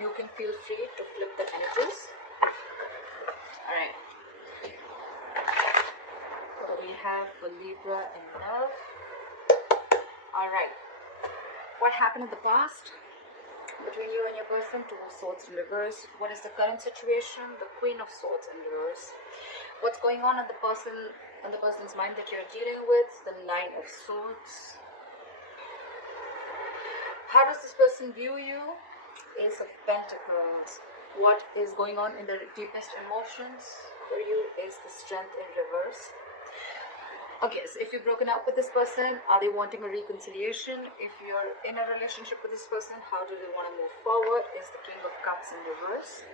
You can feel free to flip the energies. Alright. What do we have for Libra and love? Alright. What happened in the past between you and your person? Two of Swords in reverse. What is the current situation? The Queen of Swords in reverse. What's going on in the person's mind that you're dealing with? The Nine of Swords. How does this person view you? Ace of Pentacles. What is going on in the deepest emotions for you is the Strength in reverse. Okay, so if you've broken up with this person, are they wanting a reconciliation? If you're in a relationship with this person, how do they want to move forward? Is the King of Cups in reverse.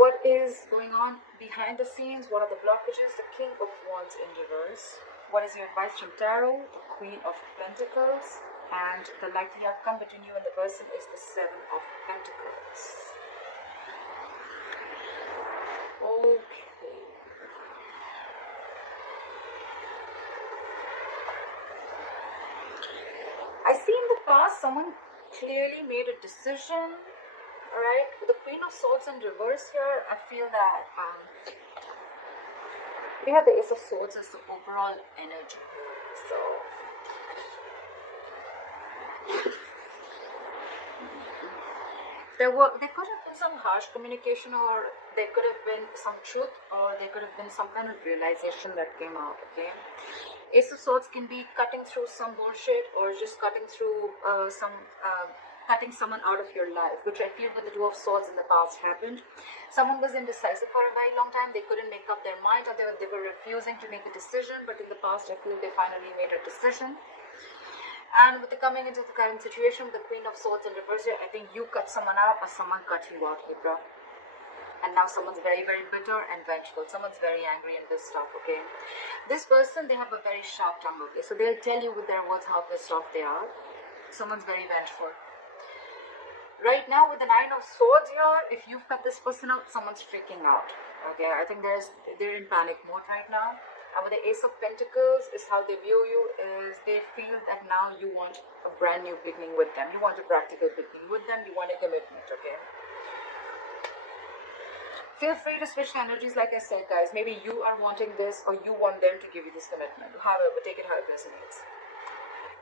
What is going on behind the scenes? What are the blockages? The King of Wands in reverse. What is your advice from Tarot? The Queen of Pentacles. And the likely outcome between you and the person is the Seven of Pentacles. Okay. I see in the past someone clearly made a decision. Alright, with the Queen of Swords in reverse here, I feel that we have the Ace of Swords as the overall energy here. So there could have been some harsh communication, or there could have been some truth, or there could have been some kind of realization that came out. Okay, Ace of Swords can be cutting through some bullshit, or just cutting through cutting someone out of your life, which I feel with the Two of Swords in the past happened. Someone was indecisive for a very long time. They couldn't make up their mind, or they were refusing to make a decision, but in the past I feel they finally made a decision. And with the coming into the current situation with the Queen of Swords in reverse here, I think you cut someone out or someone cut you out, Libra. And now someone's very, very bitter and vengeful. Someone's very angry and pissed off, okay? This person, they have a very sharp tongue, okay? So they'll tell you with their words how pissed off they are. Someone's very vengeful. Right now with the Nine of Swords here, if you've cut this person out, someone's freaking out. Okay, I think they're in panic mode right now. And with the Ace of Pentacles, is how they view you, is they feel that now you want a brand new beginning with them. You want a practical beginning with them. You want a commitment, okay? Feel free to switch the energies, like I said, guys. Maybe you are wanting this, or you want them to give you this commitment. However, take it how it resonates.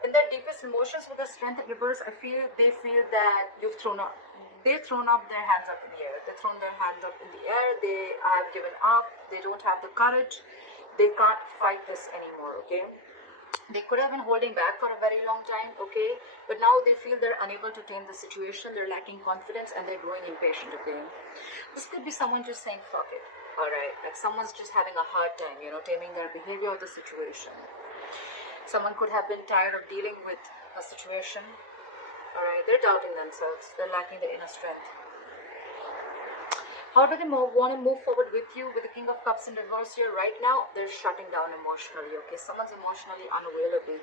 In their deepest emotions with the Strength in reverse, I feel they feel that they've thrown up their hands up in the air. They've thrown their hands up in the air. They have given up. They don't have the courage. They can't fight this anymore, okay? They could have been holding back for a very long time, okay? But now they feel they're unable to tame the situation. They're lacking confidence and they're growing impatient, okay? This could be someone just saying, fuck it, alright? Like someone's just having a hard time, taming their behavior or the situation. Someone could have been tired of dealing with a situation. Alright, they're doubting themselves. They're lacking the inner strength. How do they want to move forward with you? With the King of Cups in reverse here right now, they're shutting down emotionally, okay? Someone's emotionally unavailable.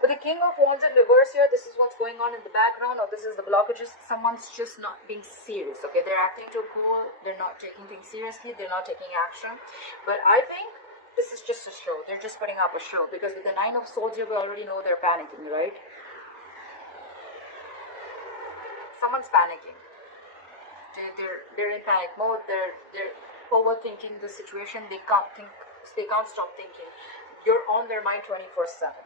With the King of Wands in reverse here, this is what's going on in the background, or this is the blockages. Someone's just not being serious, okay? They're acting too cool. They're not taking things seriously. They're not taking action. But I think this is just a show. They're just putting up a show. Because with the Nine of Swords here, we already know they're panicking, right? Someone's panicking. They're in panic mode. They're overthinking the situation. They can't stop thinking. You're on their mind 24/7.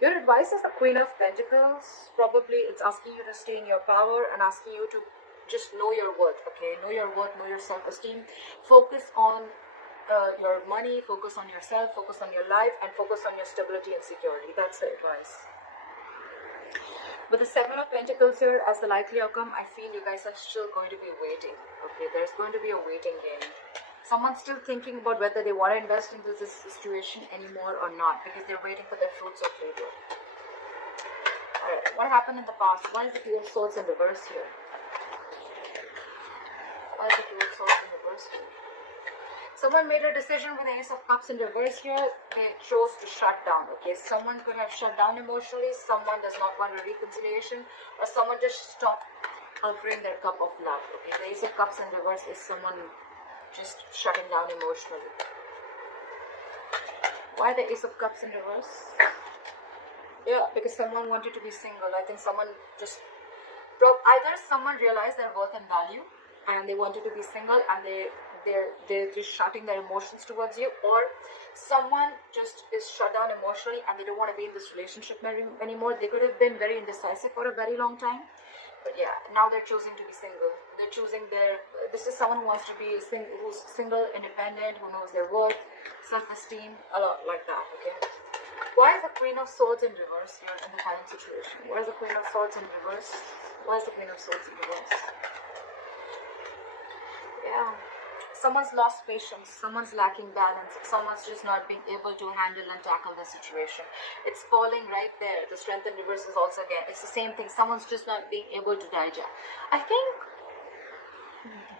Your advice is the Queen of Pentacles. Probably it's asking you to stay in your power and asking you to just know your worth, okay? Know your worth, know your self-esteem. Focus on your money, focus on yourself, focus on your life, and focus on your stability and security. That's the advice. With the Seven of Pentacles here as the likely outcome, I feel you guys are still going to be waiting. Okay, there's going to be a waiting game. Someone's still thinking about whether they want to invest into this situation anymore or not, because they're waiting for their fruits of labor. Alright, what happened in the past? Why is the Two of Swords in reverse here? Why is the Two of Swords in reverse here? Someone made a decision with the Ace of Cups in reverse here. They chose to shut down, okay? Someone could have shut down emotionally. Someone does not want a reconciliation. Or someone just stopped offering their cup of love, okay? The Ace of Cups in reverse is someone just shutting down emotionally. Why the Ace of Cups in reverse? Yeah, because someone wanted to be single. I think someone just either someone realized their worth and value, and they wanted to be single, and they're just shutting their emotions towards you, or someone just is shut down emotionally and they don't want to be in this relationship anymore. They could have been very indecisive for a very long time, but yeah, now they're choosing to be single. They're choosing this is someone who wants to be who's single, independent, who knows their worth, self-esteem, a lot like that. Okay, why is the Queen of Swords in reverse here in the current situation? Why is the Queen of Swords in reverse? Why is the Queen of Swords in reverse? Yeah. Someone's lost patience, someone's lacking balance, someone's just not being able to handle and tackle the situation. It's falling right there. The Strength in reverse is also again, it's the same thing. Someone's just not being able to digest. I think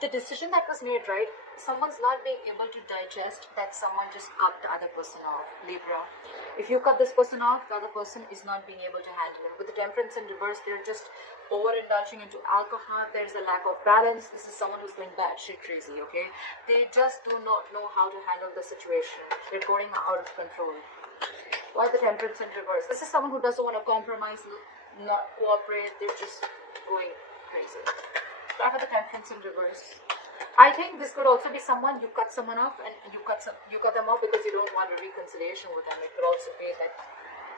the decision that was made, right? Someone's not being able to digest that someone just cut the other person off. Libra. If you cut this person off, the other person is not being able to handle it. With the Temperance in reverse, they're just overindulging into alcohol. There's a lack of balance. This is someone who's going batshit crazy, okay? They just do not know how to handle the situation. They're going out of control. Why the Temperance in reverse? This is someone who doesn't want to compromise, not cooperate. They're just going crazy. Try for the Temperance in reverse. I think this could also be someone, you cut someone off and you cut them off because you don't want a reconciliation with them. It could also be that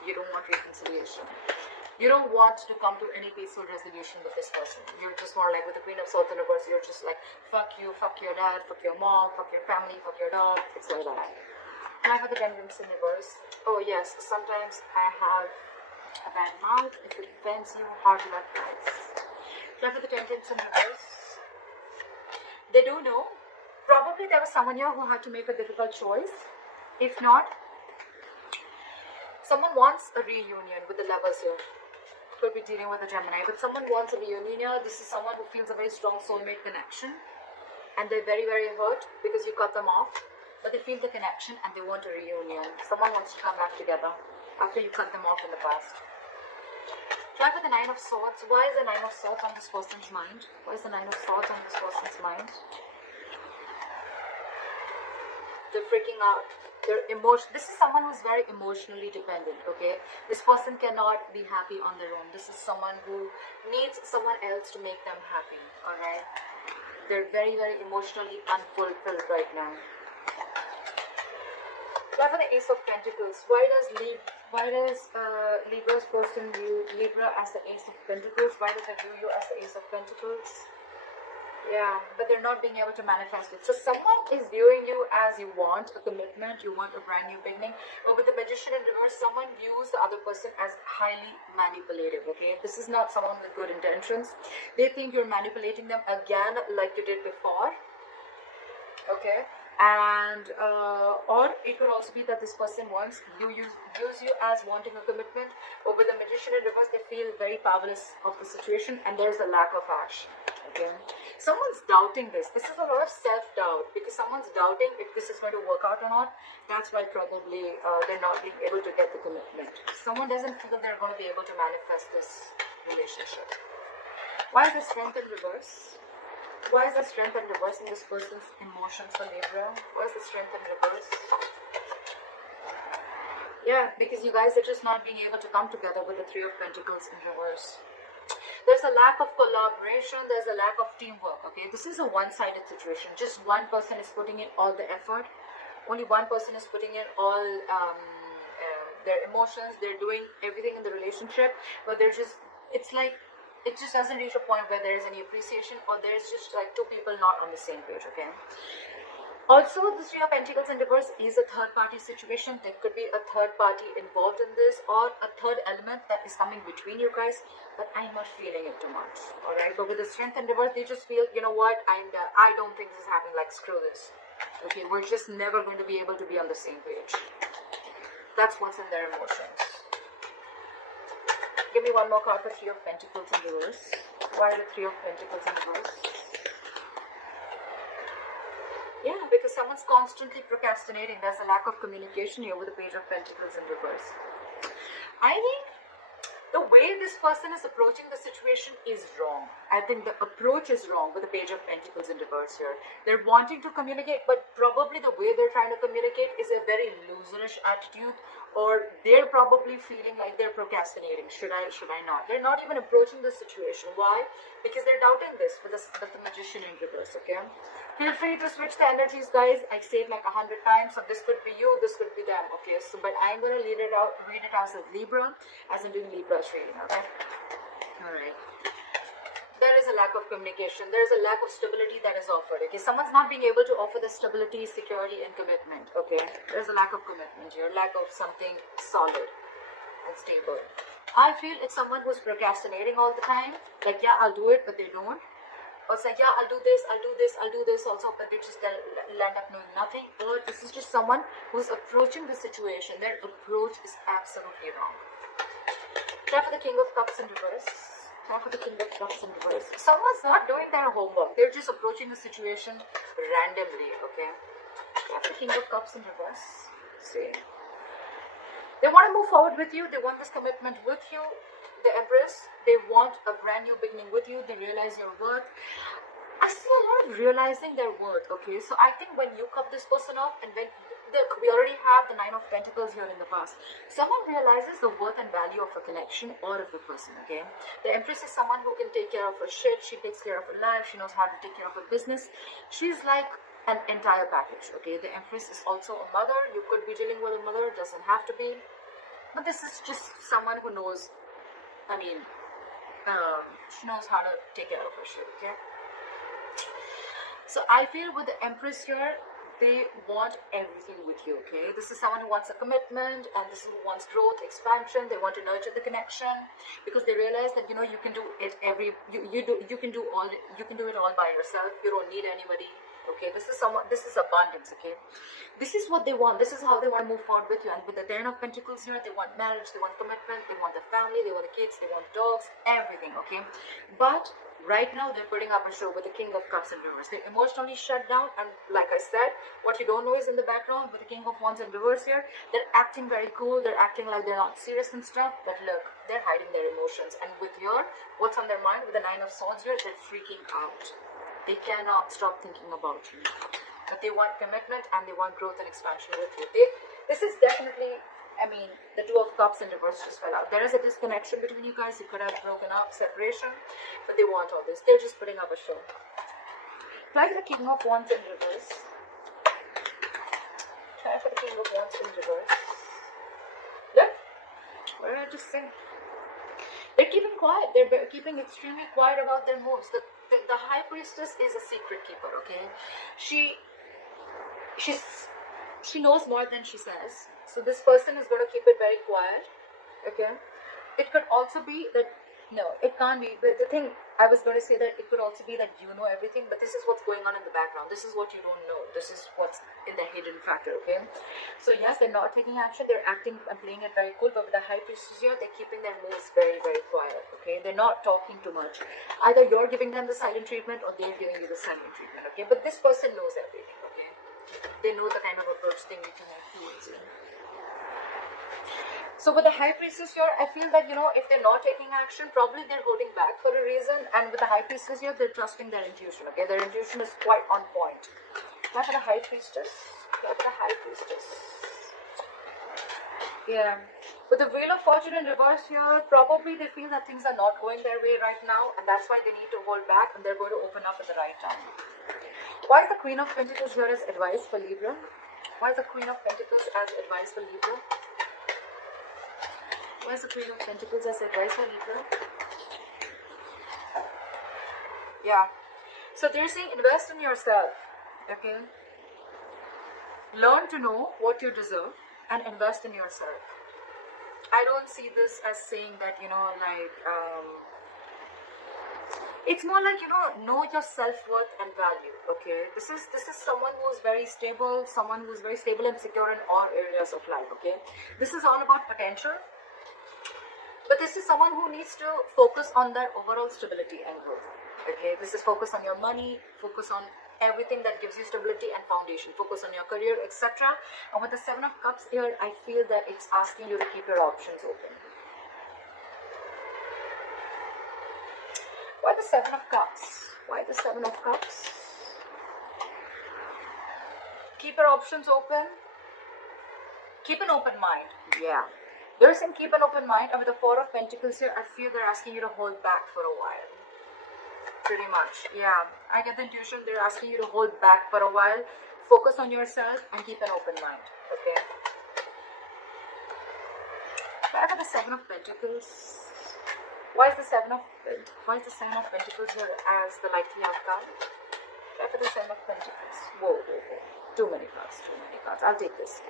you don't want reconciliation. You don't want to come to any peaceful resolution with this person. You're just more like with the Queen of Swords in reverse, you're just like, fuck you, fuck your dad, fuck your mom, fuck your family, fuck your dog. It's like that. Try for the Temperance in reverse. Oh yes, sometimes I have a bad mouth. If it offends you, hard to let guys. Try for the Temperance in reverse. They do know. Probably there was someone here who had to make a difficult choice. If not, someone wants a reunion with the Lovers here. Could be dealing with a Gemini, but someone wants a reunion here. This is someone who feels a very strong soulmate connection, and they're very, very hurt because you cut them off, but they feel the connection and they want a reunion. Someone wants to come back together after you cut them off in the past. Try for the Nine of Swords. Why is the Nine of Swords on this person's mind? Why is the Nine of Swords on this person's mind? They're freaking out. This is someone who's very emotionally dependent, okay? This person cannot be happy on their own. This is someone who needs someone else to make them happy, alright? They're very, very emotionally unfulfilled right now. Try for the Ace of Pentacles. Why does Libra's person view Libra as the Ace of Pentacles? Why does they view you as the Ace of Pentacles? Yeah, but they're not being able to manifest it. So someone is viewing you as you want a commitment, you want a brand new beginning. But with the Magician in reverse, someone views the other person as highly manipulative, okay? This is not someone with good intentions. They think you're manipulating them again like you did before, okay? And or it could also be that this person views you as wanting a commitment, but with the Magician in reverse, they feel very powerless of the situation, and there's a lack of action. Okay, someone's doubting this. This is a lot of self-doubt because someone's doubting if this is going to work out or not. That's why probably they're not being able to get the commitment. Someone doesn't feel that they're going to be able to manifest this relationship. Why is the Strength in reverse? Why is the Strength in reverse in this person's emotions for Libra? Why is the Strength in reverse? Yeah, because you guys are just not being able to come together with the Three of Pentacles in reverse. There's a lack of collaboration, there's a lack of teamwork, okay? This is a one-sided situation. Just one person is putting in all the effort. Only one person is putting in all their emotions. They're doing everything in the relationship, but they're just, it's like, it just doesn't reach a point where there's any appreciation, or there's just like two people not on the same page, okay? Also, the Three of Pentacles in reverse is a third-party situation. There could be a third party involved in this, or a third element that is coming between you guys, but I'm not feeling it too much, alright? But with the Strength in reverse, they just feel, you know what, I don't think this is happening, like, screw this. Okay, we're just never going to be able to be on the same page. That's what's in their emotions. Give me one more card for Three of Pentacles in reverse. Why the Three of Pentacles in reverse? Yeah, because someone's constantly procrastinating. There's a lack of communication here with the Page of Pentacles in reverse. I think the way way this person is approaching the situation is wrong. I think the approach is wrong with the Page of Pentacles in reverse here. They're wanting to communicate, but probably the way they're trying to communicate is a very loserish attitude, or they're probably feeling like they're procrastinating. Should I not? They're not even approaching the situation. Why? Because they're doubting this with the Magician in reverse, okay? Feel free to switch the energies, guys. I say it like 100 times, so this could be you, this could be them, okay? So, but I'm going to read it out as Libra, as in doing Libra reading, okay? Alright. There is a lack of communication. There is a lack of stability that is offered, okay? Someone's not being able to offer the stability, security, and commitment, okay? There's a lack of commitment here, lack of something solid and stable. I feel it's someone who's procrastinating all the time. Like, yeah, I'll do it, but they don't. Or it's like, yeah, I'll do this also, but they just land up knowing nothing. Or this is just someone who's approaching the situation. Their approach is absolutely wrong. Try for the King of Cups in reverse. Try for the King of Cups in reverse. Someone's not doing their homework. They're just approaching the situation randomly, okay? Try for the King of Cups in reverse. See. They want to move forward with you. They want this commitment with you. The Empress, they want a brand new beginning with you. They realize your worth. I see a lot of realizing their worth, okay? So I think when you cut this person off, and when we already have the Nine of Pentacles here in the past, someone realizes the worth and value of a connection or of the person, okay? The Empress is someone who can take care of her shit. She takes care of her life. She knows how to take care of her business. She's like an entire package, okay? The Empress is also a mother. You could be dealing with a mother. It doesn't have to be. But this is just someone who knows, she knows how to take care of her shit, okay? So I feel with the Empress here, they want everything with you, okay? This is someone who wants a commitment, and this is who wants growth, expansion. They want to nurture the connection because they realize that, you know, you can do it you can do it all by yourself. You don't need anybody. Okay, this is abundance, okay? This is what they want. This is how they want to move forward with you. And with the Ten of Pentacles here, they want marriage, they want commitment, they want the family, they want the kids, they want dogs, everything, okay? But right now, they're putting up a show with the King of Cups in reverse. They're emotionally shut down, and like I said, what you don't know is in the background with the King of Wands in reverse here, they're acting very cool, they're acting like they're not serious and stuff, but look, they're hiding their emotions. And with what's on their mind, with the Nine of Swords here, they're freaking out. They cannot stop thinking about you. But they want commitment and they want growth and expansion with you. This is definitely, the Two of Cups in reverse just fell out. There is a disconnection between you guys. You could have broken up, separation, but they want all this. They're just putting up a show. Try for the King of Wands in reverse. Try for the King of Wands in reverse. Look, what did I just say? They're keeping quiet. They're keeping extremely quiet about their moves. The High Priestess is a secret keeper, okay? She knows more than she says. So this person is going to keep it very quiet, okay? It could also be that, no, it can't be. But the thing, I was going to say that it could also be that you know everything, but this is what's going on in the background. This is what you don't know. This is what's in the hidden factor, okay? So yes, they're not taking action. They're acting and playing it very cool, but with the High Priestess here, they're keeping their moves very, very quiet, okay? They're not talking too much. Either you're giving them the silent treatment or they're giving you the silent treatment, okay? But this person knows everything, okay? They know the kind of approach they need to have towards you. So with the High Priestess here, I feel that, you know, if they're not taking action, probably they're holding back for a reason. And with the High Priestess here, they're trusting their intuition, okay? Their intuition is quite on point. Try for the High Priestess. Try for the High Priestess. Yeah. With the Wheel of Fortune in reverse here, probably they feel that things are not going their way right now. And that's why they need to hold back, and they're going to open up at the right time. Why is the Queen of Pentacles here as advice for Libra? Why is the Queen of Pentacles as advice for Libra? Why is the Queen of Pentacles as advice for Libra? Yeah. So they're saying invest in yourself. Okay. Learn to know what you deserve and invest in yourself. I don't see this as saying that, you know, like, it's more like, you know your self-worth and value, okay? This is someone who's very stable, and secure in all areas of life, okay? This is all about potential. But this is someone who needs to focus on their overall stability and growth. Okay, this is focus on your money, focus on everything that gives you stability and foundation, focus on your career, etc. And with the Seven of Cups here, I feel that it's asking you to keep your options open. Seven of Cups? Why the Seven of Cups? Keep your options open. Keep an open mind. Yeah. They're saying keep an open mind. And with the Four of Pentacles here, I feel they're asking you to hold back for a while. Pretty much. Yeah. I get the intuition they're asking you to hold back for a while. Focus on yourself and keep an open mind. Okay. Why for the Seven of Pentacles? Why is the Seven of Pentacles here as the likely outcome? Why for the Seven of Pentacles? Whoa, whoa, whoa. Too many cards, too many cards. I'll take this.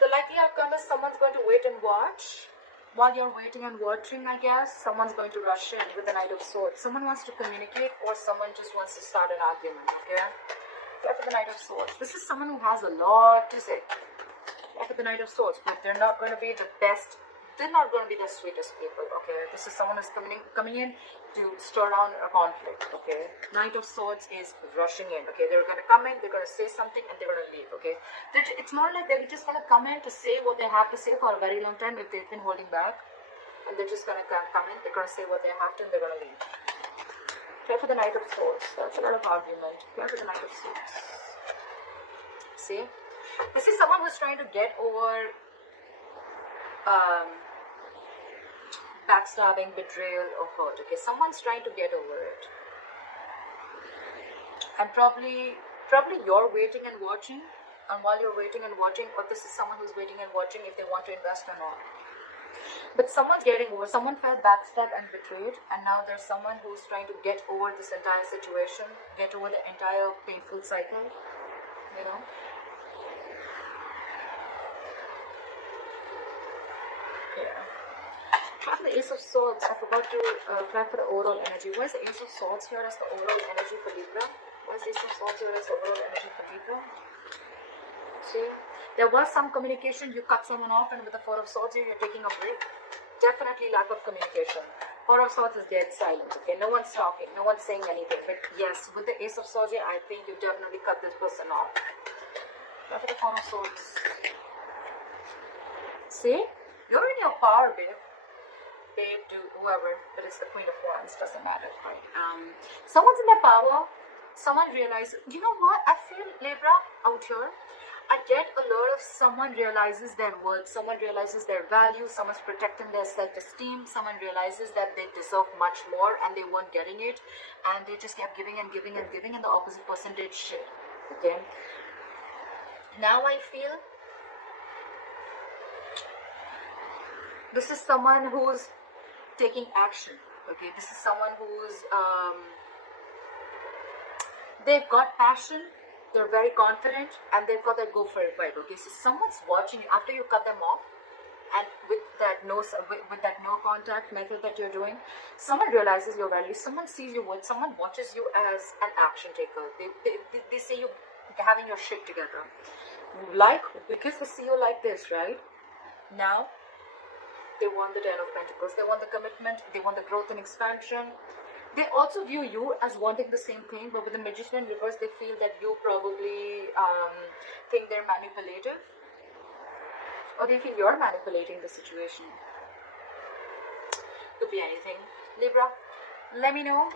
The likely outcome is someone's going to wait and watch. While you're waiting and watching, I guess, someone's going to rush in with the Knight of Swords. Someone wants to communicate or someone just wants to start an argument, okay? Go for the Knight of Swords. This is someone who has a lot to say. Go for the Knight of Swords, but they're not going to be the best. They're not going to be the sweetest people, okay? This is someone who's coming in to stir down a conflict, okay? Knight of Swords is rushing in, okay? They're going to come in, they're going to say something, and they're going to leave, okay? It's more like they're just going to come in to say what they have to say for a very long time if they've been holding back. And they're just going to come in, they're going to say what they have to, and they're going to leave. Try for the Knight of Swords. That's a lot of argument. Try for the Knight of Swords. See? This is someone who's trying to get over backstabbing, betrayal, or hurt. Okay, someone's trying to get over it, and probably you're waiting and watching. And while you're waiting and watching, or this is someone who's waiting and watching if they want to invest or not. But someone's getting over. Someone felt backstabbed and betrayed, and now there's someone who's trying to get over this entire situation, get over the entire painful cycle. You know. Yeah. Try for the Ace of Swords. I forgot to try for the overall energy. Why is the Ace of Swords here as the overall energy for Libra? Why is the Ace of Swords here as the overall energy for Libra? See? There was some communication. You cut someone off, and with the Four of Swords here, you're taking a break. Definitely lack of communication. Four of Swords is dead silence. Okay? No one's talking. No one's saying anything. But yes, with the Ace of Swords here, I think you definitely cut this person off. Try for the Four of Swords. See? You're in your power, babe. Babe, dude, whoever, but it's the Queen of Wands, doesn't matter, right? Someone's in their power. Someone realizes, you know what? I feel, Libra, out here, I get a lot of someone realizes their worth, someone realizes their value, someone's protecting their self-esteem, someone realizes that they deserve much more and they weren't getting it, and they just kept giving and giving and giving, and the opposite person did shit, okay? Now I feel this is someone who's taking action, okay? This is someone who's they've got passion, they're very confident, and they've got that go for it vibe, okay? So someone's watching you after you cut them off, and with that no contact method that you're doing, someone realizes your value, someone sees your worth, someone watches you as an action taker. They see you having your shit together, like, because they see you like this, right? Now they want the Ten of Pentacles, they want the commitment, they want the growth and expansion. They also view you as wanting the same thing, but with the Magician in reverse, they feel that you probably think they're manipulative. Or they feel you're manipulating the situation. Could be anything. Libra, let me know